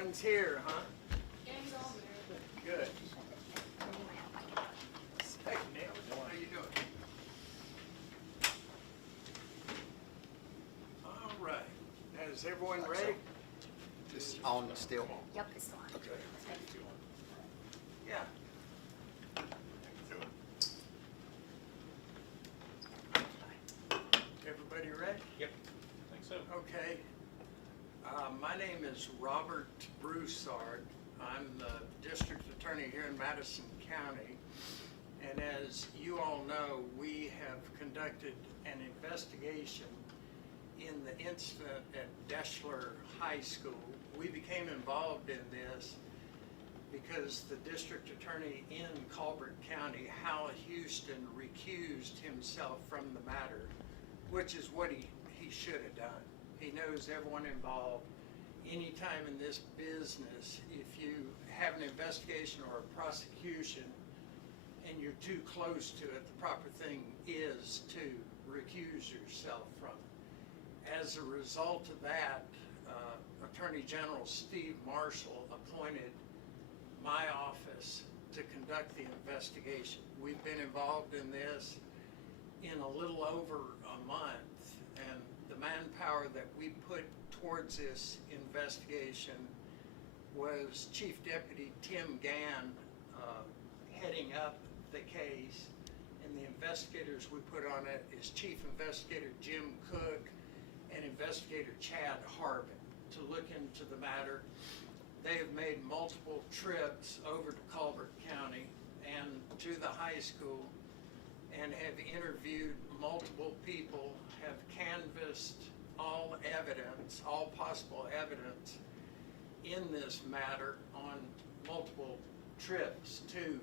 Everyone's here, huh? Gang's on there. Good. Hey, Neil, how you doing? All right. Is everyone ready? Just on still. Yep, it's the one. Okay. Yeah. Everybody ready? Yep, I think so. Okay. My name is Robert Broussard. I'm the district attorney here in Madison County. And as you all know, we have conducted an investigation in the incident at Deshler High School. We became involved in this because the district attorney in Colbert County, Hal Houston, recused himself from the matter, which is what he should have done. He knows everyone involved. Anytime in this business, if you have an investigation or a prosecution and you're too close to it, the proper thing is to recuse yourself from it. As a result of that, Attorney General Steve Marshall appointed my office to conduct the investigation. We've been involved in this in a little over a month, and the manpower that we put towards this investigation was Chief Deputy Tim Gann heading up the case, and the investigators we put on it is Chief Investigator Jim Cook and Investigator Chad Harbin to look into the matter. They have made multiple trips over to Colbert County and to the high school and have interviewed multiple people, have canvassed all evidence, all possible evidence in this matter on multiple trips to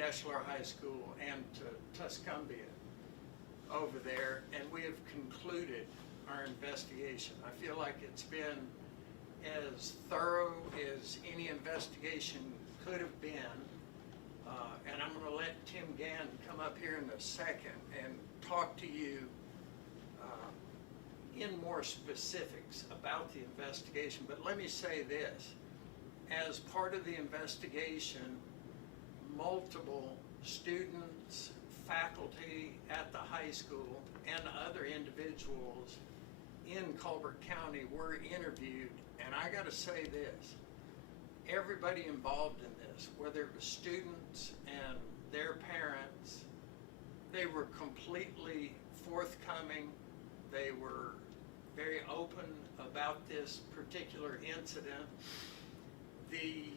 Deshler High School and to Tuscumbia over there, and we have concluded our investigation. I feel like it's been as thorough as any investigation could have been, and I'm going to let Tim Gann come up here in a second and talk to you in more specifics about the investigation. But let me say this: as part of the investigation, multiple students, faculty at the high school, and other individuals in Colbert County were interviewed, and I got to say this: everybody involved in this, whether it was students and their parents, they were completely forthcoming. They were very open about this particular incident. The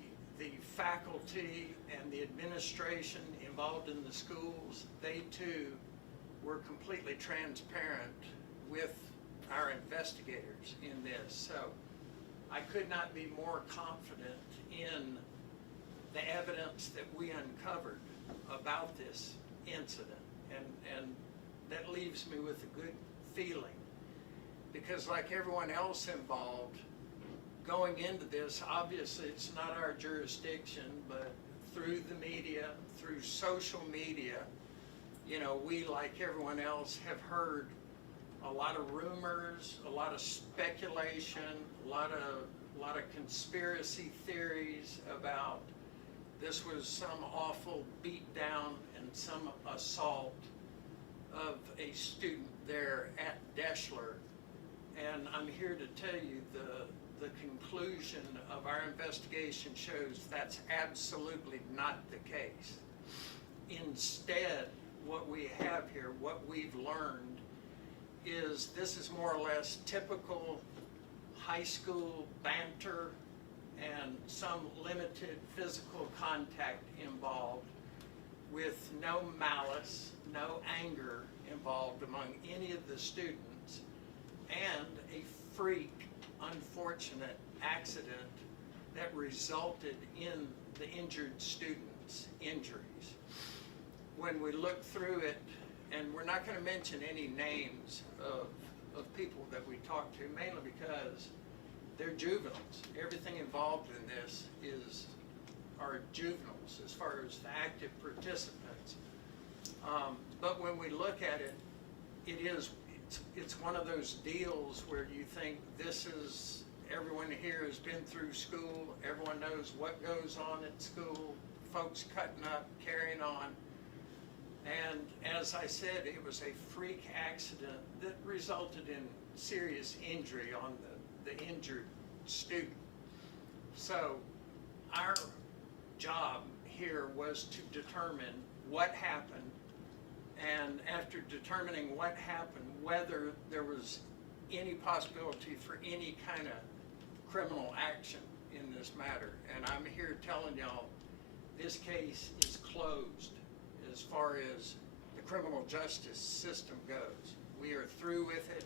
faculty and the administration involved in the schools, they too were completely transparent with our investigators in this. So I could not be more confident in the evidence that we uncovered about this incident, and that leaves me with a good feeling, because like everyone else involved going into this, obviously it's not our jurisdiction, but through the media, through social media, you know, we, like everyone else, have heard a lot of rumors, a lot of speculation, a lot of conspiracy theories about this was some awful beatdown and some assault of a student there at Deshler. And I'm here to tell you the conclusion of our investigation shows that's absolutely not the case. Instead, what we have here, what we've learned, is this is more or less typical high school banter and some limited physical contact involved, with no malice, no anger involved among any of the students, and a freak, unfortunate accident that resulted in the injured students' injuries. When we look through it, and we're not going to mention any names of people that we talked to, mainly because they're juveniles. Everything involved in this are juveniles as far as the active participants. But when we look at it, it's one of those deals where you think this is everyone here has been through school. Everyone knows what goes on at school, folks cutting up, carrying on. And as I said, it was a freak accident that resulted in serious injury on the injured student. So our job here was to determine what happened, and after determining what happened, whether there was any possibility for any kind of criminal action in this matter. And I'm here telling y'all, this case is closed as far as the criminal justice system goes. We are through with it.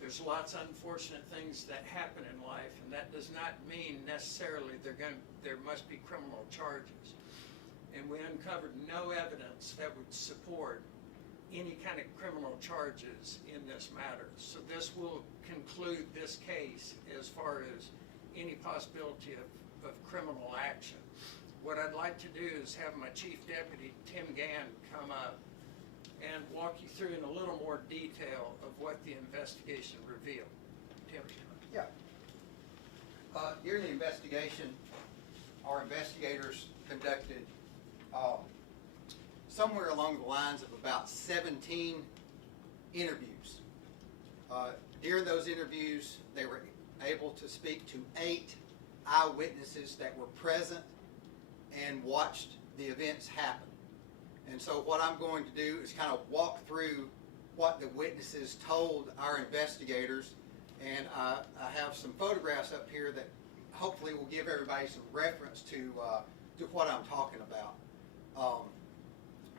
There's lots of unfortunate things that happen in life, and that does not mean necessarily there must be criminal charges. And we uncovered no evidence that would support any kind of criminal charges in this matter. So this will conclude this case as far as any possibility of criminal action. What I'd like to do is have my Chief Deputy, Tim Gann, come up and walk you through in a little more detail of what the investigation revealed. Tim? Yeah. During the investigation, our investigators conducted somewhere along the lines of about 17 interviews. During those interviews, they were able to speak to 8 eyewitnesses that were present and watched the events happen. And so what I'm going to do is kind of walk through what the witnesses told our investigators, and I have some photographs up here that hopefully will give everybody some reference to what I'm talking about.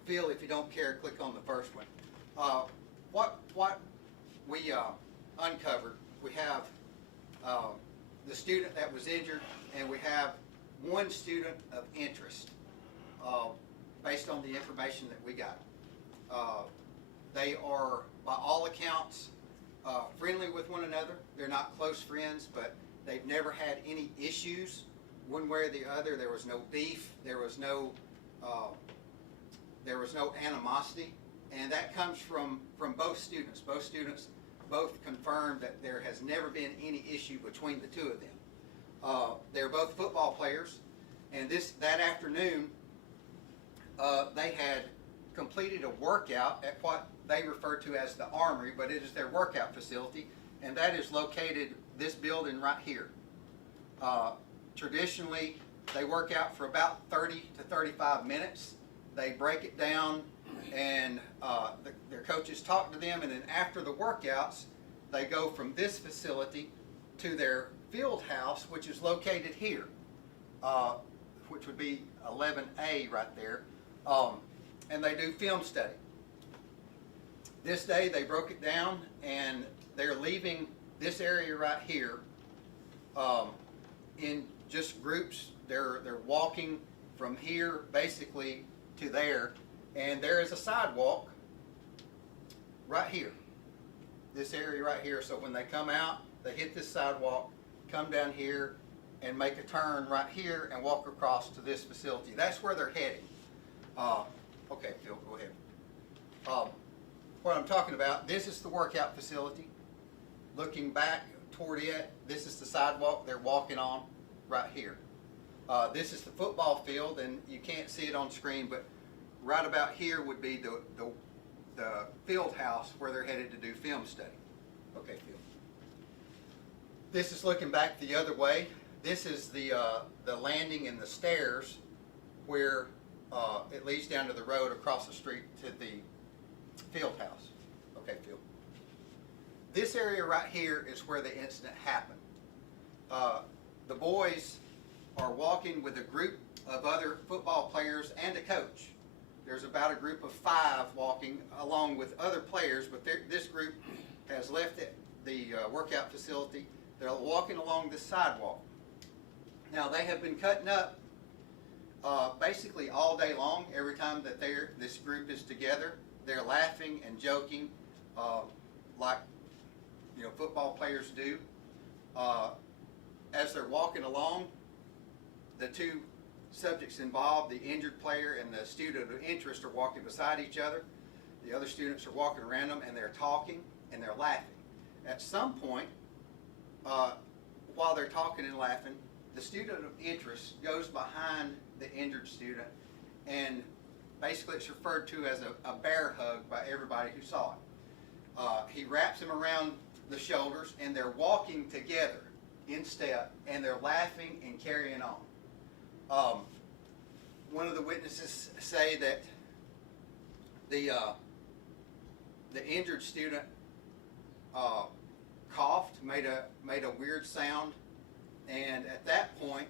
Phil, if you don't care, click on the first one. What we uncovered, we have the student that was injured, and we have one student of interest based on the information that we got. They are, by all accounts, friendly with one another. They're not close friends, but they've never had any issues one way or the other. There was no beef. There was no animosity, and that comes from both students. Both students both confirmed that there has never been any issue between the two of them. They're both football players, and that afternoon they had completed a workout at what they refer to as the Armory, but it is their workout facility, and that is located this building right here. Traditionally, they work out for about 30 to 35 minutes. They break it down, and their coaches talk to them, and then after the workouts, they go from this facility to their field house, which is located here, which would be 11A right there, and they do film study. This day they broke it down, and they're leaving this area right here in just groups. They're walking from here basically to there, and there is a sidewalk right here, this area right here. So when they come out, they hit this sidewalk, come down here, and make a turn right here and walk across to this facility. That's where they're heading. Okay, Phil, go ahead. What I'm talking about, this is the workout facility. Looking back toward it, this is the sidewalk they're walking on right here. This is the football field, and you can't see it on screen, but right about here would be the field house where they're headed to do film study. Okay, Phil. This is looking back the other way. This is the landing and the stairs where it leads down to the road across the street to the field house. Okay, Phil. This area right here is where the incident happened. The boys are walking with a group of other football players and a coach. There's about a group of 5 walking along with other players, but this group has left the workout facility. They're walking along this sidewalk. Now, they have been cutting up basically all day long. Every time that this group is together, they're laughing and joking like football players do. As they're walking along, the two subjects involved, the injured player and the student of interest, are walking beside each other. The other students are walking around them, and they're talking and they're laughing. At some point, while they're talking and laughing, the student of interest goes behind the injured student, and basically it's referred to as a bear hug by everybody who saw it. He wraps him around the shoulders, and they're walking together in step, and they're laughing and carrying on. One of the witnesses say that the injured student coughed, made a weird sound, and at that point,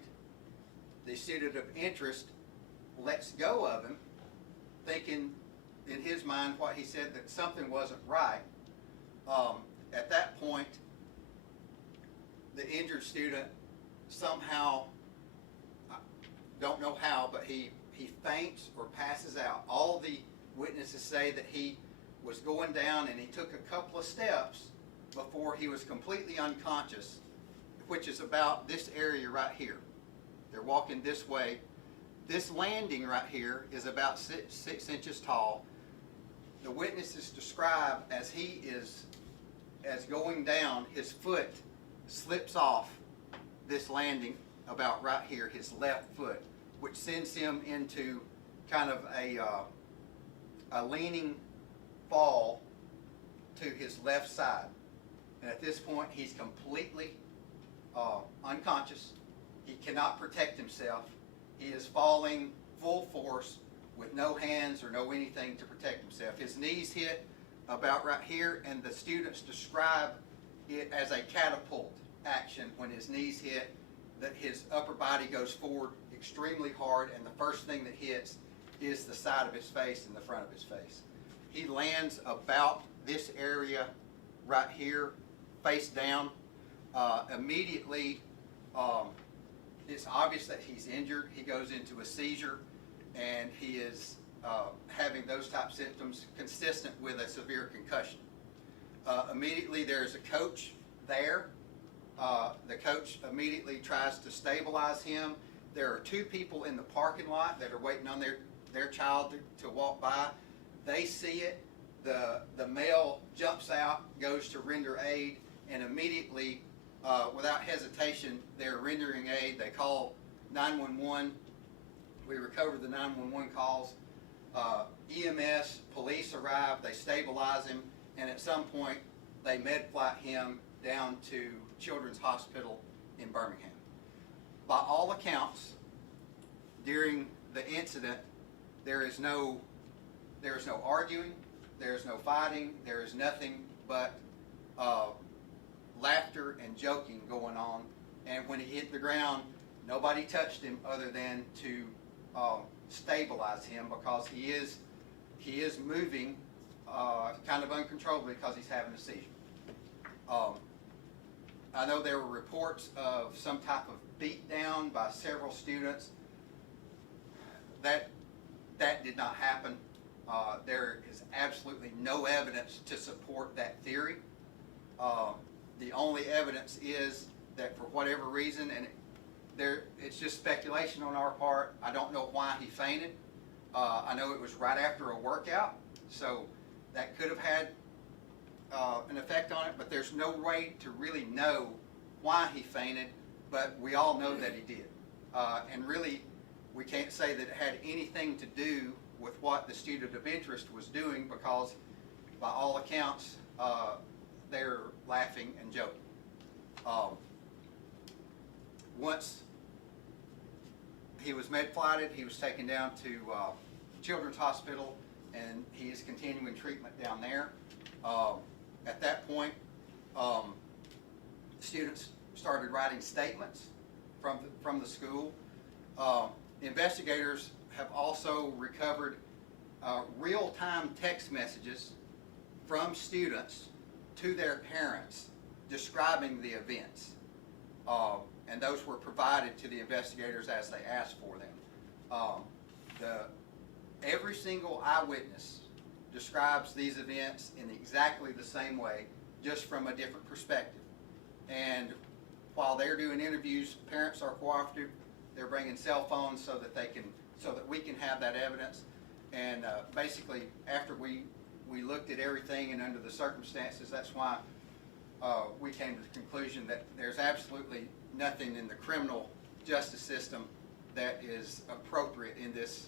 the student of interest lets go of him, thinking in his mind what he said, that something wasn't right. At that point, the injured student somehow, I don't know how, but he faints or passes out. All the witnesses say that he was going down and he took a couple of steps before he was completely unconscious, which is about this area right here. They're walking this way. This landing right here is about 6 inches tall. The witnesses describe as he is going down, his foot slips off this landing about right here, his left foot, which sends him into kind of a leaning fall to his left side. And at this point, he's completely unconscious. He cannot protect himself. He is falling full force with no hands or no anything to protect himself. His knees hit about right here, and the students describe it as a catapult action when his knees hit, that his upper body goes forward extremely hard, and the first thing that hits is the side of his face and the front of his face. He lands about this area right here, face down. Immediately, it's obvious that he's injured. He goes into a seizure, and he is having those type symptoms consistent with a severe concussion. Immediately, there's a coach there. The coach immediately tries to stabilize him. There are 2 people in the parking lot that are waiting on their child to walk by. They see it. The male jumps out, goes to render aid, and immediately, without hesitation, they're rendering aid. They call 911. We recover the 911 calls. EMS, police arrive, they stabilize him, and at some point, they med flight him down to Children's Hospital in Birmingham. By all accounts, during the incident, there is no arguing, there is no fighting, there is nothing but laughter and joking going on. And when he hit the ground, nobody touched him other than to stabilize him, because he is moving kind of uncontrollably because he's having a seizure. I know there were reports of some type of beat down by several students. That did not happen. There is absolutely no evidence to support that theory. The only evidence is that for whatever reason, and it's just speculation on our part, I don't know why he fainted. I know it was right after a workout, so that could have had an effect on it, but there's no way to really know why he fainted, but we all know that he did. And really, we can't say that it had anything to do with what the student of interest was doing, because by all accounts, they're laughing and joking. Once he was med-flighted, he was taken down to Children's Hospital, and he is continuing treatment down there. At that point, students started writing statements from the school. Investigators have also recovered real-time text messages from students to their parents describing the events. And those were provided to the investigators as they asked for them. Every single eyewitness describes these events in exactly the same way, just from a different perspective. And while they're doing interviews, parents are cooperative. They're bringing cell phones so that we can have that evidence. And basically, after we looked at everything and under the circumstances, that's why we came to the conclusion that there's absolutely nothing in the criminal justice system that is appropriate in this,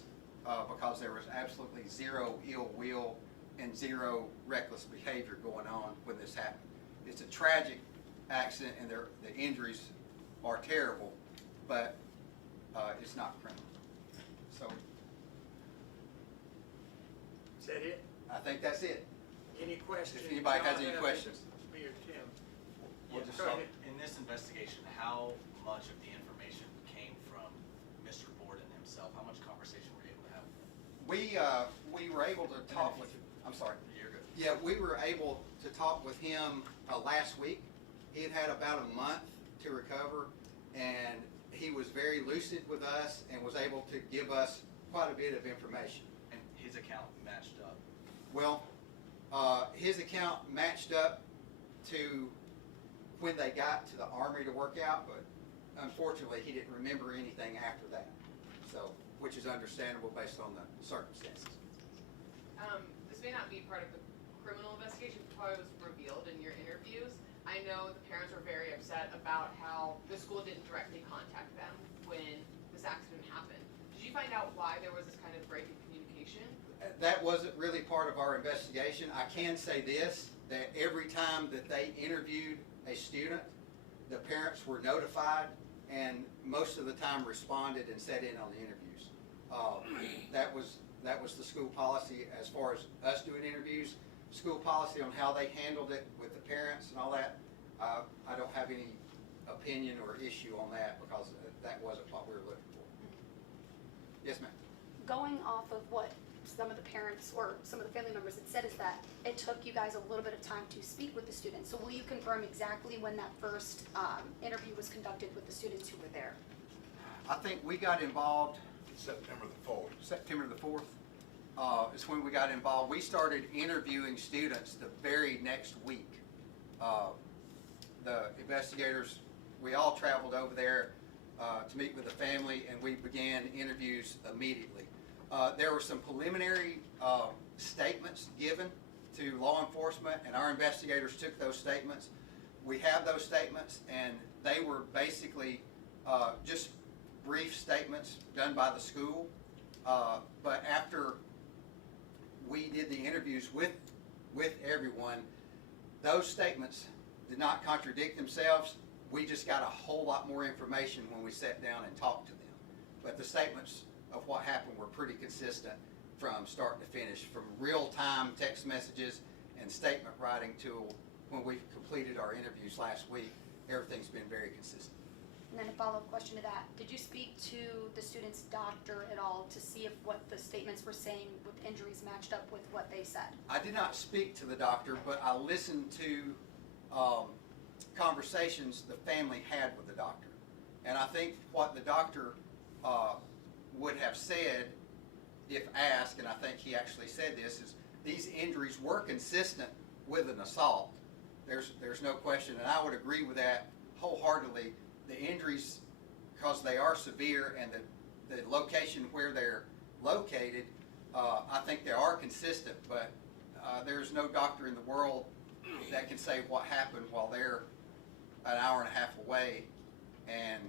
because there was absolutely zero ill will and zero reckless behavior going on when this happened. It's a tragic accident, and the injuries are terrible, but it's not criminal. So Is that it? I think that's it. Any questions? If anybody has y'all any have? questions. Me or Tim? We'll Yeah, just so start. in this investigation, how much of the information came from Mr. Borden himself? How much conversation were you able to have? We were able to talk with, I'm sorry. You're good. Yeah, we were able to talk with him last week. He had about a month to recover, and he was very lucid with us and was able to give us quite a bit of information. And his account matched up. Well, his account matched up to when they got to the Armory to work out, but unfortunately, he didn't remember anything after that. So, which is understandable based on the circumstances. This may not be part of the criminal investigation, but probably was revealed in your interviews. I know the parents were very upset about how the school didn't directly contact them when this accident happened. Did you find out why there was this kind of break in communication? That wasn't really part of our investigation. I can say this, that every time that they interviewed a student, the parents were notified and most of the time responded and sat in on the interviews. That was the school policy as far as us doing interviews. School policy on how they handled it with the parents and all that, I don't have any opinion or issue on that because that wasn't what we were looking for. Yes, ma'am. Going off of what some of the parents or some of the family members had said is that it took you guys a little bit of time to speak with the students. So will you confirm exactly when that first interview was conducted with the students who were there? I think we got involved September the 4th. September the 4th. Is when we got involved. We started interviewing students the very next week. The investigators, we all traveled over there to meet with the family, and we began interviews immediately. There were some preliminary statements given to law enforcement, and our investigators took those statements. We have those statements, and they were basically just brief statements done by the school. But after we did the interviews with everyone, those statements did not contradict themselves. We just got a whole lot more information when we sat down and talked to them. But the statements of what happened were pretty consistent from start to finish, from real-time text messages and statement writing to when we completed our interviews last week. Everything's been very consistent. And then a follow-up question to that. Did you speak to the student's doctor at all to see if what the statements were saying with injuries matched up with what they said? I did not speak to the doctor, but I listened to conversations the family had with the doctor. And I think what the doctor would have said if asked, and I think he actually said this, is these injuries were consistent with an assault. There's no question, and I would agree with that wholeheartedly. The injuries, because they are severe, and the location where they're located, I think they are consistent, but there's no doctor in the world that can say what happened while they're an hour and a half away and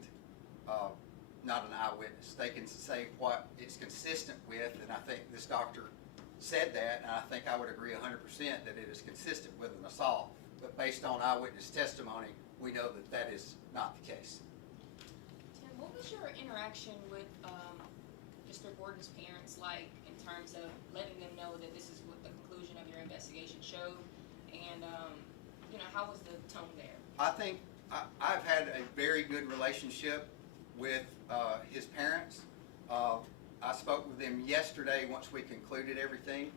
not an eyewitness. They can say what it's consistent with, and I think this doctor said that, and I think I would agree 100% that it is consistent with an assault. But based on eyewitness testimony, we know that that is not the case. Tim, what was your interaction with Mr. Borden's parents like in terms of letting them know that this is what the conclusion of your investigation showed, and how was the tone there? I think I've had a very good relationship with his parents. I spoke with them yesterday once we concluded everything.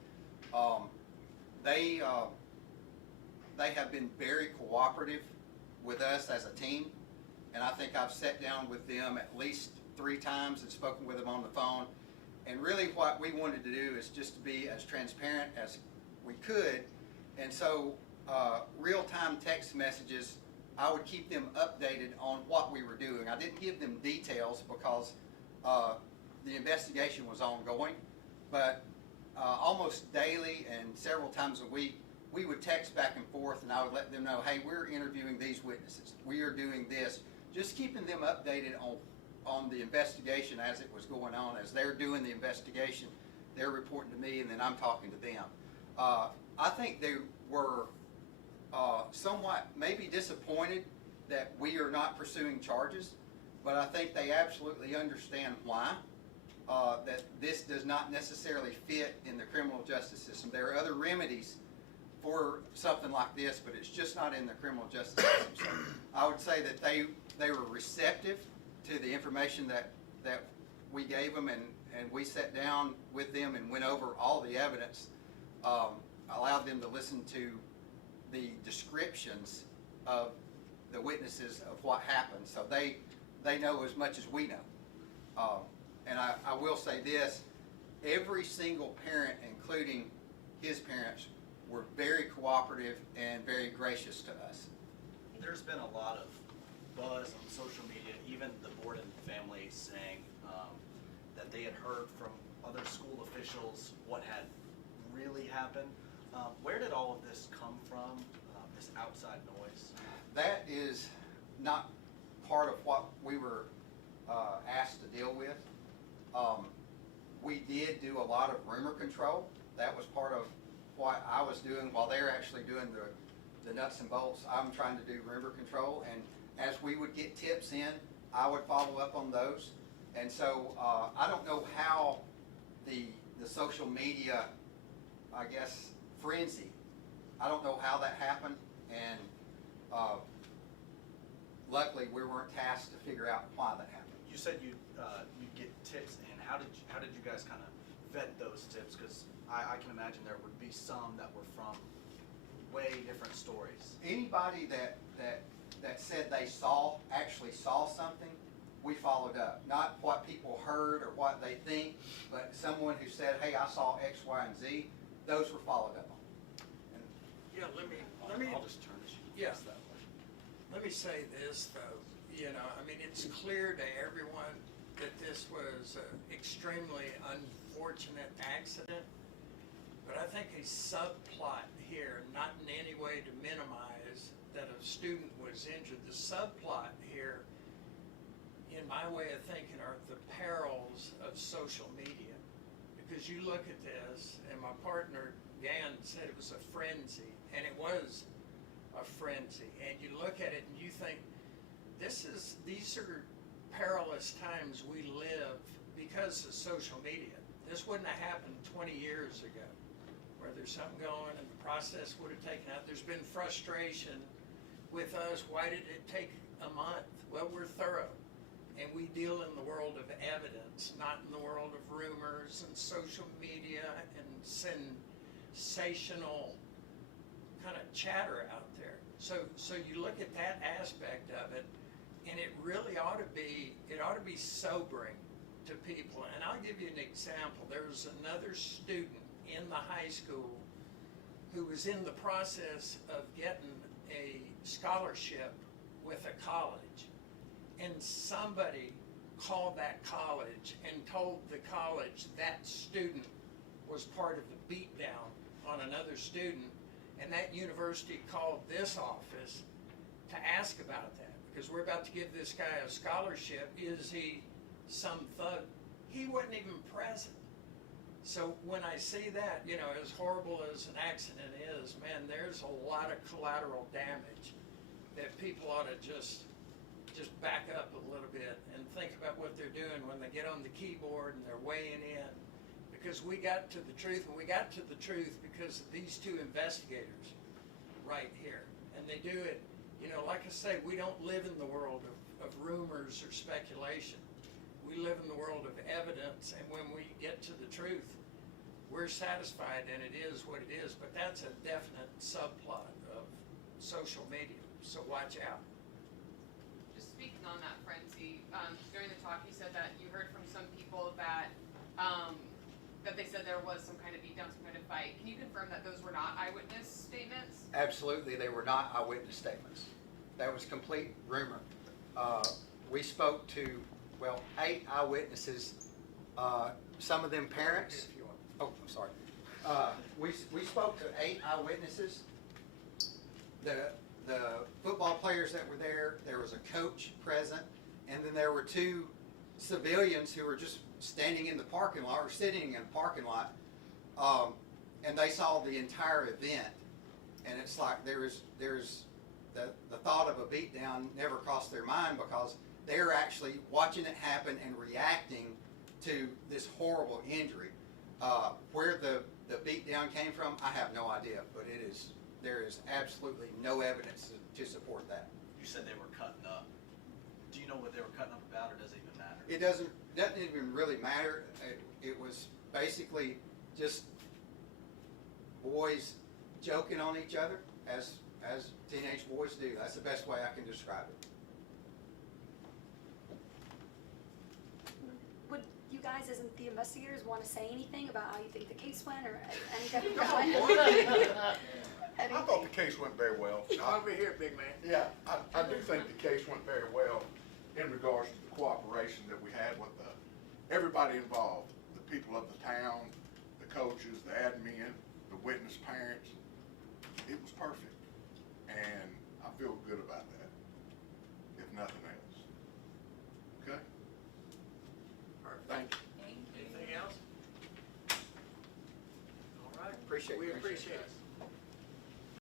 They have been very cooperative with us as a team, and I think I've sat down with them at least 3 times and spoken with them on the phone. And really what we wanted to do is just to be as transparent as we could, and so real-time text messages, I would keep them updated on what we were doing. I didn't give them details because the investigation was ongoing, but almost daily and several times a week, we would text back and forth, and I would let them know, hey, we're interviewing these witnesses. We are doing this. just keeping them updated on the investigation as it was going on. As they're doing the investigation, they're reporting to me, and then I'm talking to them. I think they were somewhat maybe disappointed that we are not pursuing charges, but I think they absolutely understand why. That this does not necessarily fit in the criminal justice system. There are other remedies for something like this, but it's just not in the criminal justice system. So I would say that they were receptive to the information that we gave them, and we sat down with them and went over all the evidence, allowed them to listen to the descriptions of the witnesses of what happened, so they know as much as we know. And I will say this, every single parent, including his parents, were very cooperative and very gracious to us. There's been a lot of buzz on social media, even the Borden family saying that they had heard from other school officials what had really happened. Where did all of this come from, this outside noise? That is not part of what we were asked to deal with. We did do a lot of rumor control. That was part of what I was doing while they're actually doing the nuts and bolts. I'm trying to do rumor control, and as we would get tips in, I would follow up on those. And so I don't know how the social media, I guess, frenzy, I don't know how that happened, and luckily we weren't tasked to figure out why that happened. You said you'd get tips in. How did you guys kind of vet those tips? Because I can imagine there would be some that were from way different stories. Anybody that said they actually saw something, we followed up. Not what people heard or what they think, but someone who said, hey, I saw X, Y, and Z, those were followed up on. And Yeah, let me, I'll just turn this Yeah. that way. let me say this though, I mean, it's clear to everyone that this was an extremely unfortunate accident, but I think a subplot here, not in any way to minimize that a student was injured, the subplot here, in my way of thinking, are the perils of social media. Because you look at this, and my partner, Gann, said it was a frenzy, and it was a frenzy. And you look at it and you think, these are perilous times we live because of social media. This wouldn't have happened 20 years ago, where there's something going and the process would have taken out. There's been frustration with us. Why did it take a month? Well, we're thorough, and we deal in the world of evidence, not in the world of rumors and social media and sensational kind of chatter out there. So you look at that aspect of it, and it really ought to be sobering to people. And I'll give you an example. There was another student in the high school who was in the process of getting a scholarship with a college, and somebody called that college and told the college that student was part of the beatdown on another student, and that university called this office to ask about that, because we're about to give this guy a scholarship. Is he some thug? He wasn't even present. So when I see that, as horrible as an accident is, man, there's a lot of collateral damage that people ought to just back up a little bit and think about what they're doing when they get on the keyboard and they're weighing in. Because we got to the truth, and we got to the truth because of these two investigators right here. And they do it, like I say, we don't live in the world of rumors or speculation. We live in the world of evidence, and when we get to the truth, we're satisfied, and it is what it is. But that's a definite subplot of social media, so watch out. Just speaking on that frenzy, during the talk you said that you heard from some people that they said there was some kind of beatdown, some kind of fight. Can you confirm that those were not eyewitness statements? absolutely, they were not eyewitness statements. That was complete rumor. We spoke to, 8 eyewitnesses, some of them parents. If you want. Oh, I'm sorry. We spoke to 8 eyewitnesses. the football players that were there was a coach present, and then there were two civilians who were just standing in the parking lot or sitting in the parking lot, and they saw the entire event. And it's like there's the thought of a beatdown never crossed their mind, because they're actually watching it happen and reacting to this horrible injury. Where the beatdown came from, I have no idea, but there is absolutely no evidence to support that. You said they were cutting up. Do you know what they were cutting up about, or does it even matter? It doesn't even really matter. It was basically just boys joking on each other, as teenage boys do. That's the best way I can describe it. Would you guys, as the investigators, want to say anything about how you think the case went, or any type of comment? I thought the case went very well. Over here, big man. Yeah, I do think the case went very well in regards to the cooperation that we had with everybody involved, the people of the town, the coaches, the admin, the witness parents. It was perfect, and I feel good about that, if nothing else. Okay? Perfect. Thank you. Thank you. Anything else? All right. Appreciate it. We appreciate it.